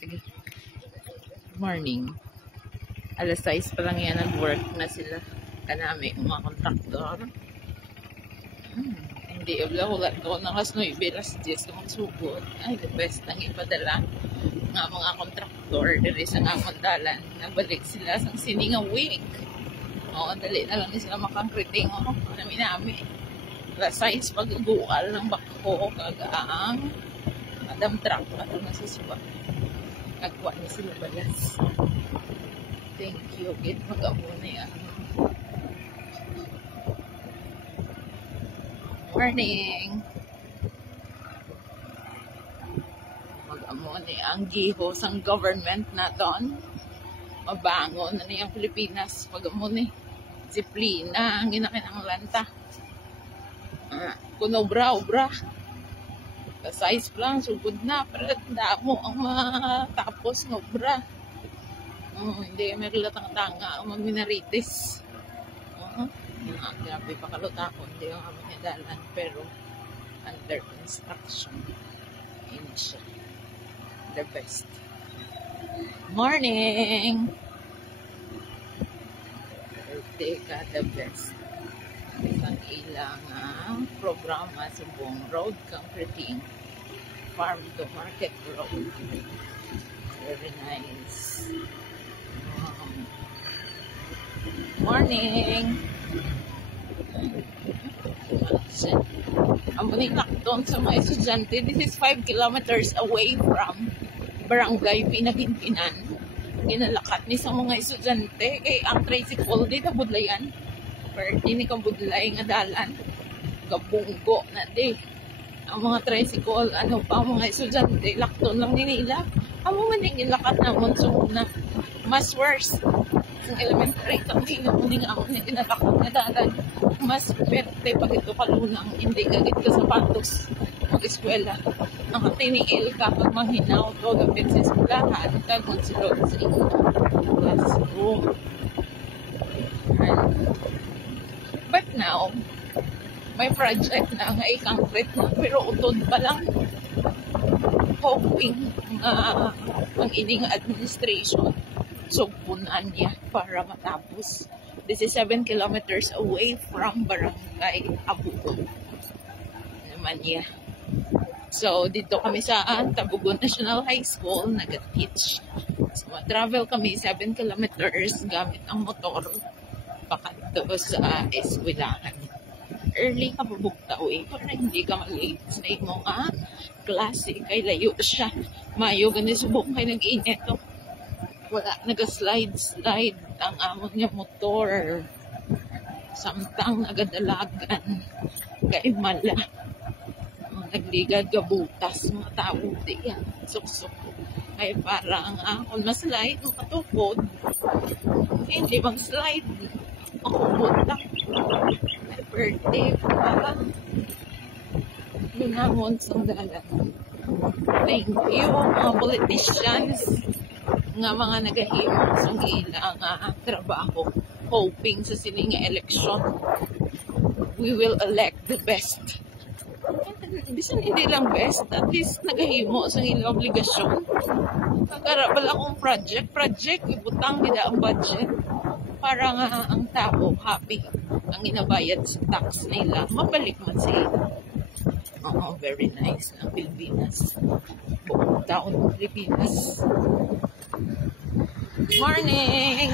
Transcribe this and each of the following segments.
Sige. Morning. Alas 6 pa lang yan, nag-work na sila. Kanami, mga kontraktor. Hindi, wala ko ng alas 9, alas 10 na magsugod. Ay, the best nang ipadala nga mga kontraktor. Dali sa nga kondalan. Nabalik sila sa sininga week. Oo, dali na lang sila makangkriting. Oo, nami-nami. Alas 6 pag-ugual ng bako, kagaang Madam Truck, ato na susuba. Nagkuha na sila balas. Thank you. Get mag-amo na yan. Morning! Mag-amo na ang gihos ang government na doon. Mabango na niyang Pilipinas. Mag-amo na disiplina ang ginakinanglanta. Kuno obra. Size lang, sugod na. Pero damo ang matapos ng obra. Hindi, may relatang-tanga ang mga minarites. Grabe pa kalutakon. Hindi yung aming nadalan. Pero under construction. Yun siya. The best. Morning! Birthday ka, the best. Isang ilang programa sa buong road concreting farm to market road. Very nice. Morning! Ang bunikakton sa mga estudyante. This is 5 kilometers away from Barangay Pinaginpinan. Ginalakat ni sa mga estudyante. Ang tricycle di na budlayan. Pero hindi kang budlay nga dalan. Kabunggo na di. Ang mga tricycle, mga estudyante, lakton lang nila. Ang mga nilakat naman na mas worse. Sa elementary, kami nga ako na ginalakot nga dalan. Mas perte pag ito kalunang, hindi gagit ka sapatos mag-eskwela. Nakatinigil ka pag manghinaw to, gabit sa eskwelahan, kagod silod sa inyo. Classroom. But now, may project na nga i-concrete na, pero utod pa lang. Hoping ang ining administration sugpunan niya para matapos. This is 7 kilometers away from Barangay Abugon naman niya. So, dito kami sa Tabugon National High School nag-teach. So, travel kami 7 kilometers gamit ang motor pakanto sa eskwelahan. Early ka bubugtaw para hindi ka mag-late sa imong klase kay layo siya. Mayo gani subok kay nag-init to. Wala nag-slide ang amon niya motor. Samtang nagadalagan kay mala. Nagligad gabutas mga tao diyan. Suksok. Kay parang kung ma-slide matukod. Hindi mag-slide. Makubot lang. My birthday para lunamon sa dalan. Thank you mga politicians nga mga nagahimok sa ilang trabaho, hoping sa sining election we will elect the best. Bisan hindi lang best, at least nagahimo sa ilang obligasyon. Nagkarabal akong project ibutang nila ang budget para nga ang tao happy ang inabayad sa tax nila mabalik man sila. Very nice ang Pilipinas, buong taon ng Pilipinas. Morning!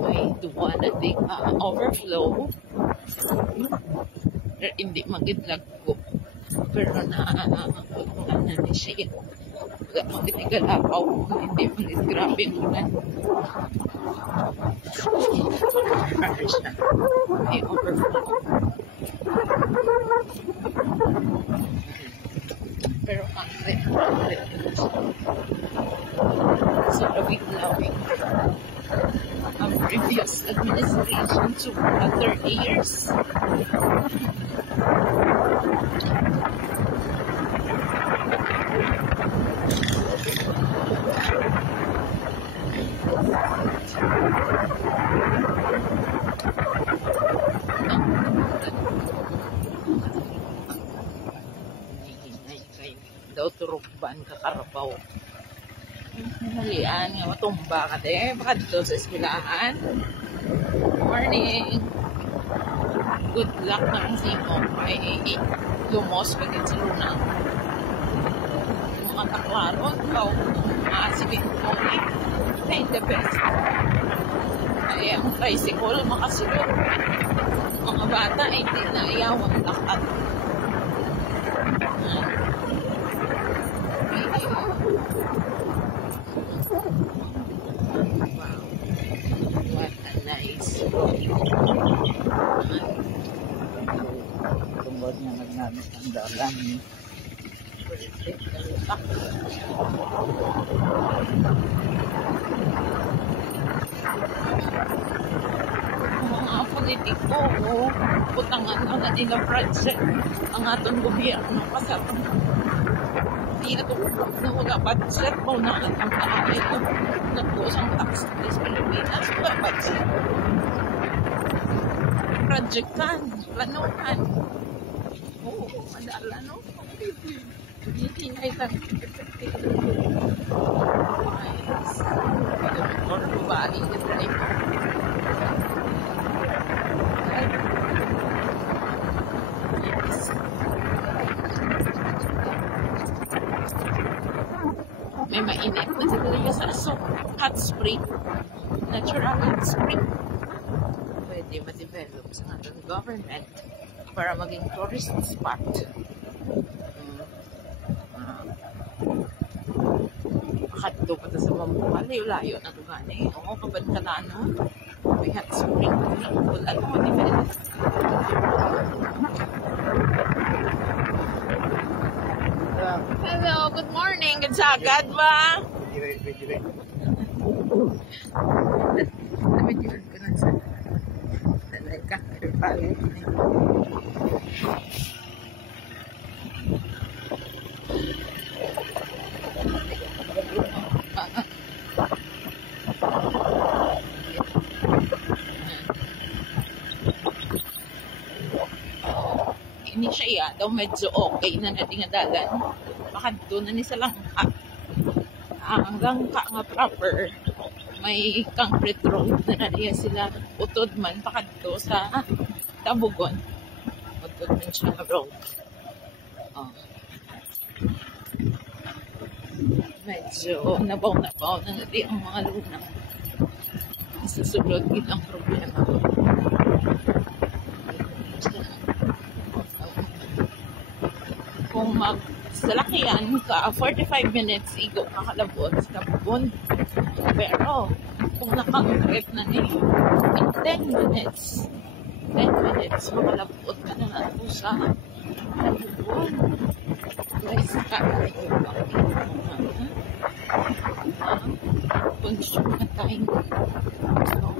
May duwa na ding overflow. Hindi magitlag ko. Pero na siya. Magigalapaw. Hindi magit grabe mo na. May overflow. Pero so lawing ang previous administration to 30 years. Daw turugban ka Karabaw. Halian nga matumba ka de. Baka dito sa eskwelahan. Morning. Good luck na ang sino. May lumos pagkat sa luna. Mga taklaron. Maasipin ko ay the best. Ay ang tricycle makasunod. Mga bata ay di na iyawang lakad. Wow. What a nice Tungkol niya nagnamit ang dalan. perfect. Mga politiko, putangan na nila project ang atong gobyerno kasama. Di ato na wala budget mo na ang kain nagpusang tax sa Pilipinas, wala budget. Project kan, planuhan. Oo, madala no? Hindi na itang effective. Nice. Or bali na tayo. May mainit na siguro sa hot spring. Natural hot spring. Pwede ma-develop sa ating government para maging tourist spot. Makadto pa sa Mambuhan. Layo-layo na ito gani. Oo, Kabantalano. May hot spring. Wala mo ma-develop. Hello, good morning. Gadsagad ba? Nabidyoan ko na sa talaga. Ini siya daw medyo okay na natingadalan. Baka doon na ni sa langka. Ang langka nga proper, may concrete road na nariya sila. Utod man, pakadto sa Tabugon. Utod man siya nga road. Oh. Medyo nabaw-nabaw na natin ang mga lunang. Susunod din ang problema. Kung magsalakyan ka, 45 minutes igo kakalabot sa Tabugon. Pero, kung naka-grip na niyo, in 10 minutes, makalabot ka na nato sa Tabugon. Guys, consume na tayo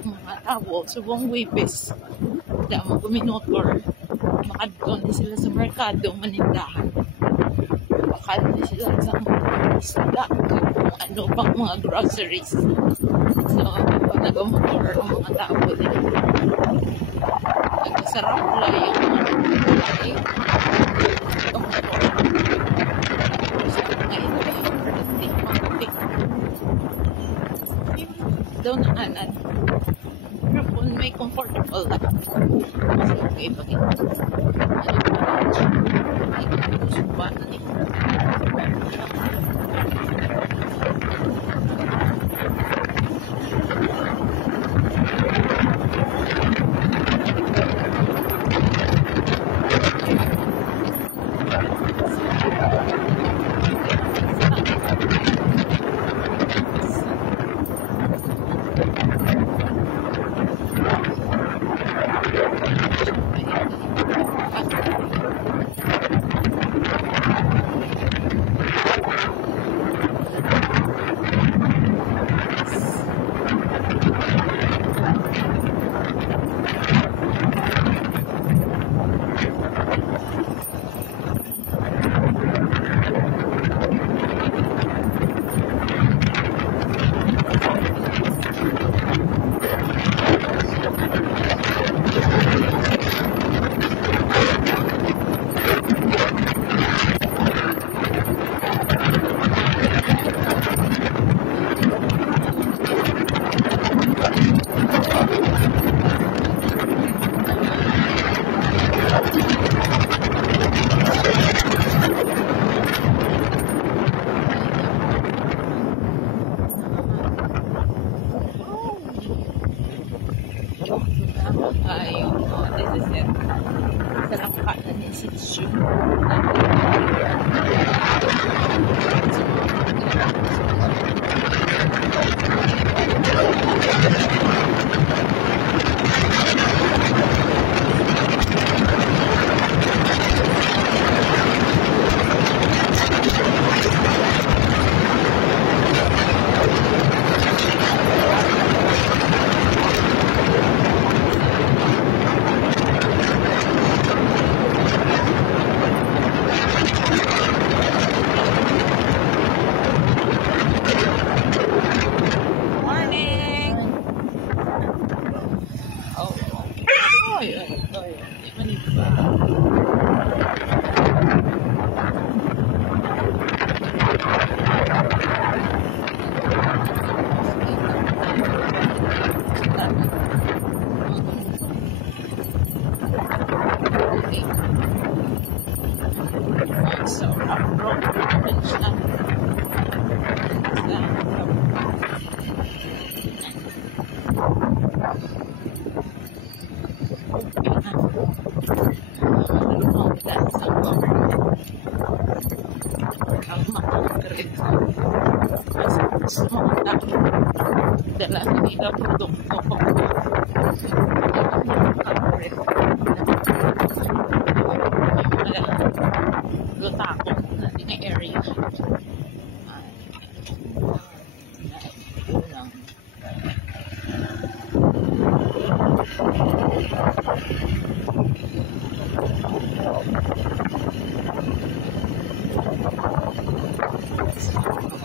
mga tao sa buong wipis. Dahil mo kuminotor, makadon na sila sa merkado, manindahan. Bakal na sila sa isda, kung ano pang mga groceries. So, nag-motor ang mga tao din. Nagkasarap lang yung mga kulay. Daw na anan. Pero kung may comfortable lang. Kasi okay pa rin. Ano pa rin? Ay, susuban na rin. Ayun, oh, this is it. Sarap ka na ni Sitsu. Morning! Oh, oh, yun, ito, yun. Di ba nito ba? Okay. So, rock naman siya. That's a government. Ang makakrit. Mas mga dala nila produkto ko. Makakrit. Lutakot na din area.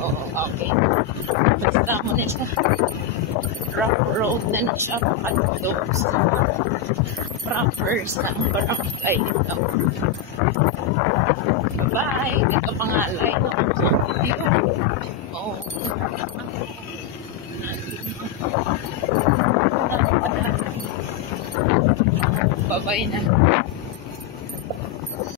Oh, okay. Basta mo na siya. Rough road na na siya pakatulog sa proppers ng barangay ito. Bye! Ito pangalay. Oh. Bye-bye na.